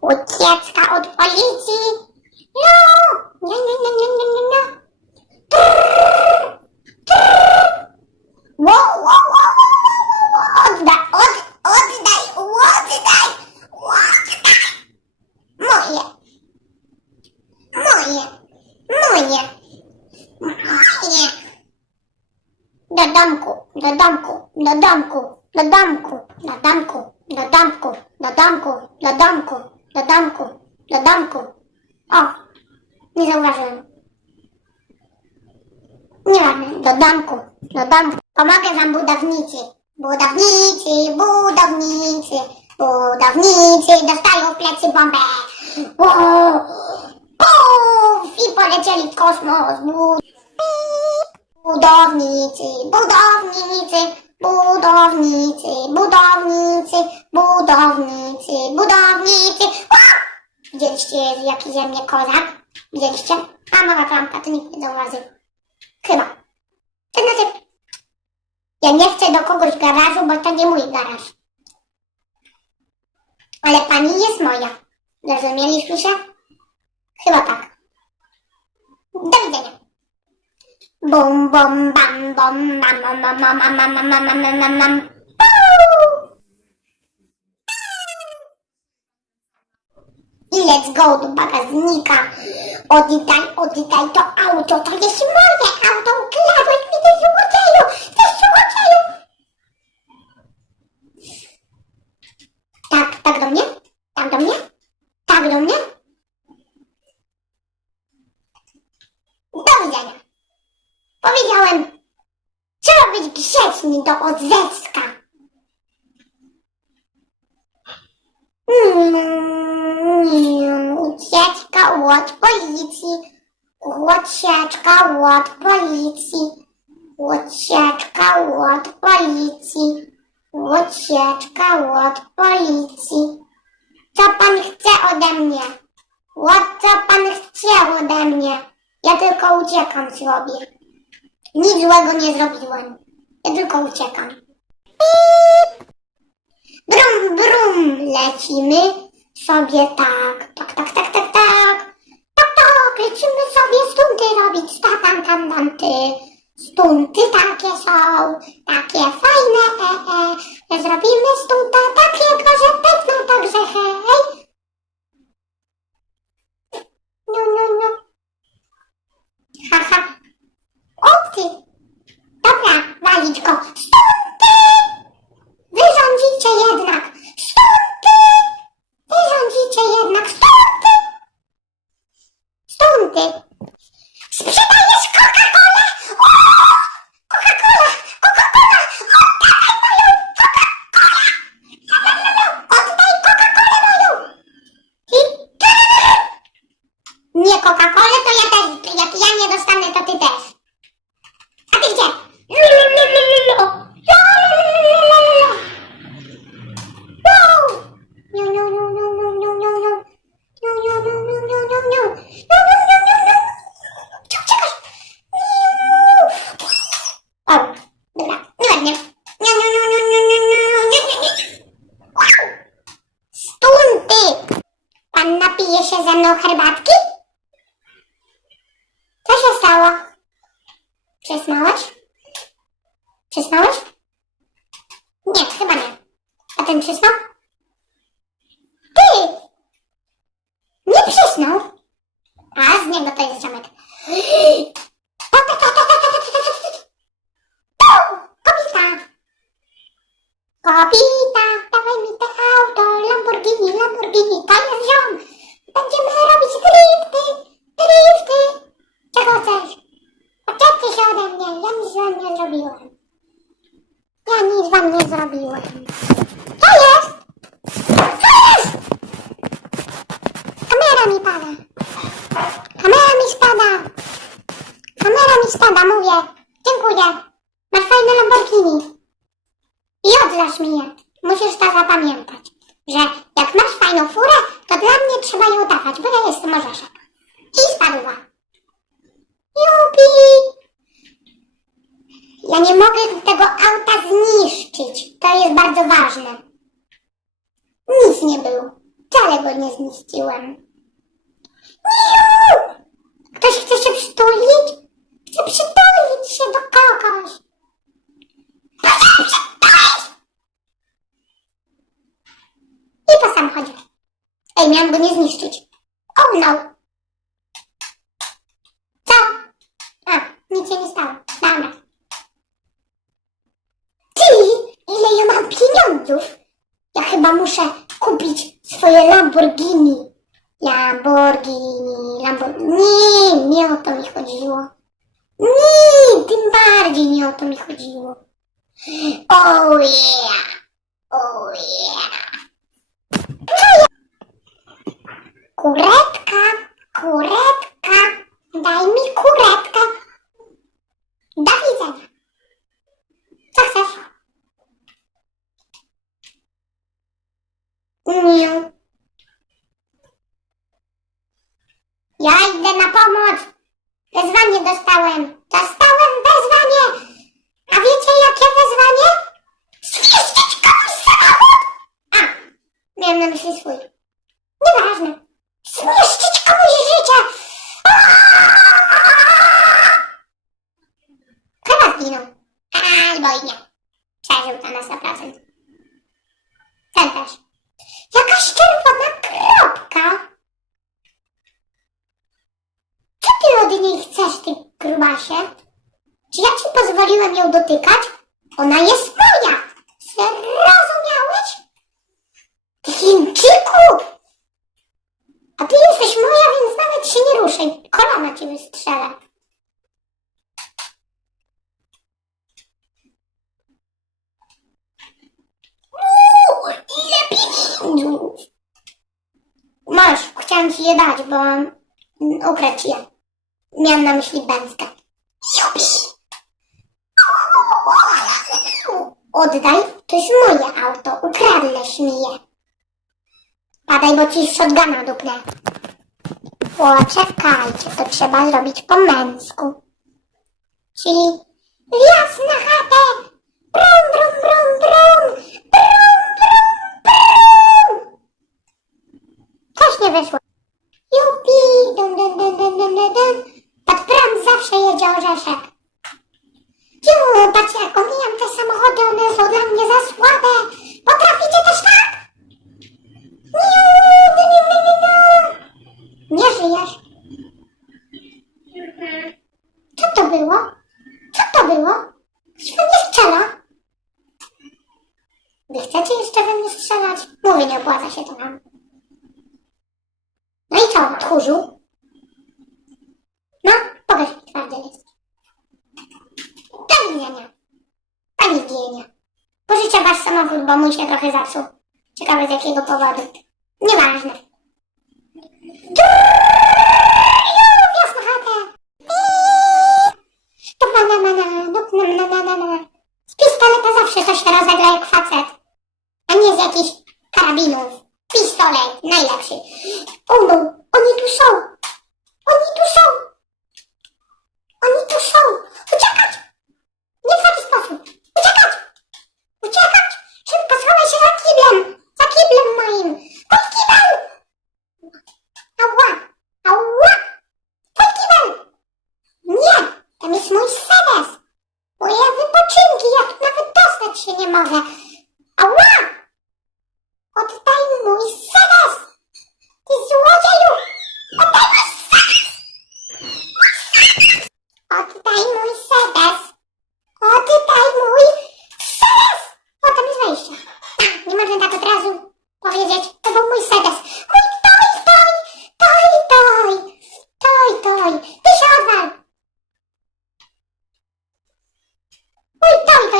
Ucieczka od policji. No, no, no, no, no, no, no, no. Trrr, trrr. Wo, wo, wo, wo. Oddaj, od, oddaj, oddaj, do domku, do domku. O, nie zauważyłem. Nieważne, do domku, do domku. Pomogę wam budownicy. Budownicy, budownicy, budownicy dostają w plecy bombę. O, Puf! I polecieli w kosmos. Bu- Budownicy, budownicy, budownicy, budownicy, budownicy, budownicy. Widzieliście jaki ze mnie kozak? Widzieliście? A mała klamka, to nikt nie zauważył. Chyba. To znaczy, ja nie chcę do kogoś garażu, bo to nie mój garaż. Ale pani jest moja. Rozumieliśmy się? Chyba tak. Do widzenia. Bum, bum, bam, bum, mam, mam, mam, mam, mam, mam, mam, mam, mam, mam, mam, mam. Puu! Go do bagażnika. Oddaj, oddaj to auto, to jest moje auto, ukradłeś mi ty złodzieju, ty złodzieju. Tak, tak do mnie? Tak do mnie? Tak do mnie? Do widzenia. Powiedziałem, trzeba być grzeczny do odzecka. Mm, ucieczka od policji. Ucieczka od policji. Ucieczka od policji. Ucieczka od policji. Co pan chce ode mnie? What, co pan chce ode mnie? Ja tylko uciekam sobie. Nic złego nie zrobiłem. Ja tylko uciekam. Pip! Brum, brum, lecimy sobie tak, tak, tak, tak, tak. Lecimy sobie stunty robić, ta, tam, tam, tam, ty. Stunty takie są, takie fajne, e, e. Zrobimy stunta okay. Się ze mną herbatki? Co się stało? Przysnąłeś? Przysnąłeś? Nie, chyba nie. A ten przysnął? Ty! Nie przysnął! A, z niego to jest zamek. Zrobiłem. Ja nic wam nie zrobiłem. Co jest? Co jest? Kamera mi pada. Kamera mi spada. Kamera mi spada, mówię. Dziękuję. Masz fajne Lamborghini. I oddasz mi je. Musisz to zapamiętać, że jak masz fajną furę, to dla mnie trzeba ją dawać, bo ja jestem orzeszek. I spadła. Jupi! Ja nie mogę tego auta zniszczyć. To jest bardzo ważne. Nic nie było. wcale go nie zniszczyłem. Niu! Ktoś chce się przytulić? Chcę przytulić się do kogoś. Się przytulić! I po samochodzie. Ej, miałam go nie zniszczyć. Oh no. Co? A, nic się nie stało. Dobra. Ty, ile ja mam Ja chyba muszę kupić swoje Lamborghini. Lamborghini, Lamborghini. Nie, nie o to mi chodziło. Nie, tym bardziej nie o to mi chodziło. Oh yeah, oh yeah. Kuretka, kuretka, daj mi kuretkę. Do widzenia. Co chcesz? Nie. Ja idę na pomoc. Wezwanie dostałem. Dostałem wezwanie. A wiecie jakie wezwanie? Zniszczyć komuś samochód! A, miałem na myśli swój. Nieważne. Zniszczyć komuś życie! Chyba zginął. Albo i nie. Przeżył to na 100%. Ten też. Jakaś czerwona kropka. Co ty od niej chcesz, ty grubasie? Czy ja ci pozwoliłem ją dotykać? Ona jest moja! Zrozumiałeś? Ty Chińczyku! A ty jesteś moja, więc nawet się nie ruszaj. Kolana ci wystrzelę. Uuu, ile pieniędzów! Masz, chciałem ci je dać, bo ukradł je. Miałem na myśli bęckę. Oddaj, to jest moje auto, ukradłeś mi je. Padaj, bo ci shotguna dupnę. Poczekajcie, to trzeba zrobić po męsku. Czyli wjazd mi się trochę zapsuł. Ciekawe z jakiego powodu. Nieważne. Jasna chata! To banana, no, no, no, no, no. Z pistoleta zawsze to się rozegra jak facet. A nie z jakichś karabinów. Pistolet, najlepszy. O oni tu są! Oni tu są! Oni tu są! Uciekać!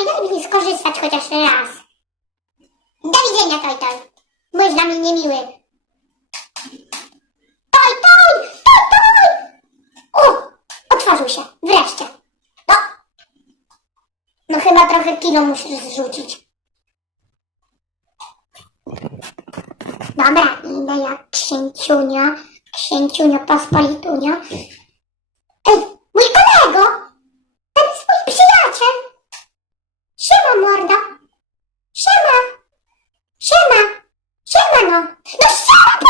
Toj, daj mi skorzystać chociaż raz. Do widzenia, toj, toj. Byłeś dla mnie niemiły. Toj, toj, toj, toj. O, otworzył się. Wreszcie. No, no chyba trochę kilo musisz zrzucić. Dobra, idę jak księciunio, księciunio pospolitunio. Ej, mój kolego! Ten jest mój przyjaciel! Siema, mordo! Siema! Siema! Siema, no! No siema!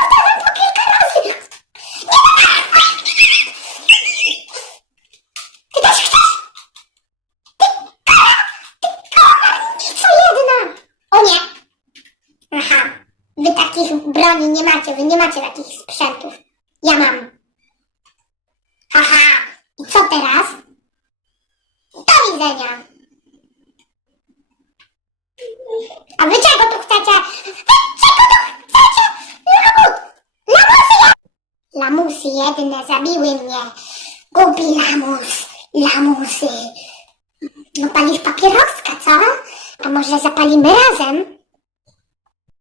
Nie macie, wy nie macie takich sprzętów. Ja mam. Haha, i co teraz? Do widzenia. A wy czego tu chcecie? Wy czego tu chcecie? Lamut! Lamusy! Lamusy jedne zabiły mnie. Głupi lamus. Lamusy. No palisz papieroska, co? A może zapalimy razem?